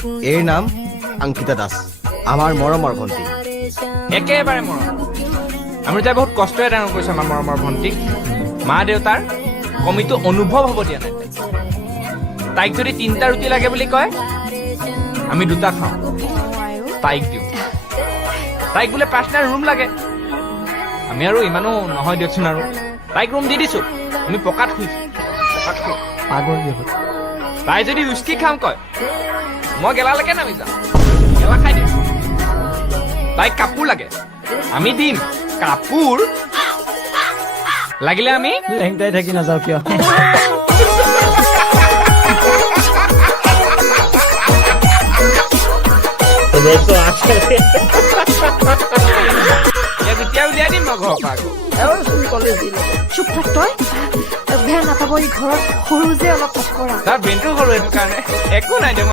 এৰ নাম অঙ্কিতা দাস আমাৰ মৰমৰ ভণ্টি একেবাৰে মৰম আমি তাই বহুত কষ্টৰে ডাঙৰ কৰিছোঁ আমাৰ মৰমৰ ভণ্টিক মা দেউতাৰ কমিটো অনুভৱ হ'ব দিয়া নাই তাইক যদি 3টা ৰুটি লাগে বুলি কয় আমি 2টা খাওঁ তাইক দিওঁ তাইক বোলে পাৰ্চনেল ৰুম লাগে আমি আৰু ইমানো নহয় দিয়কচোন আৰু তাইক ৰুম দি দিছোঁ আমি পকাত শুইছোঁ তাই যদি উস্কি খাম কয় মই গেলালৈকে নামি যাম গেলা খাই দিম তাইক কাপোৰ লাগে আমি দিম কাপোৰ লাগিলে আমি লেংটাই থাকি নাযাওঁ কিয় এতিয়া উলিয়াই দিম মই ঘৰৰ পৰা চুপ থাক তই বেয়া নাপাব এই ঘৰত সৰু যে অলপ কৰা তাৰ ব্ৰেইনটো সৰু সেইটো কাৰণে একো নাই দিয়ক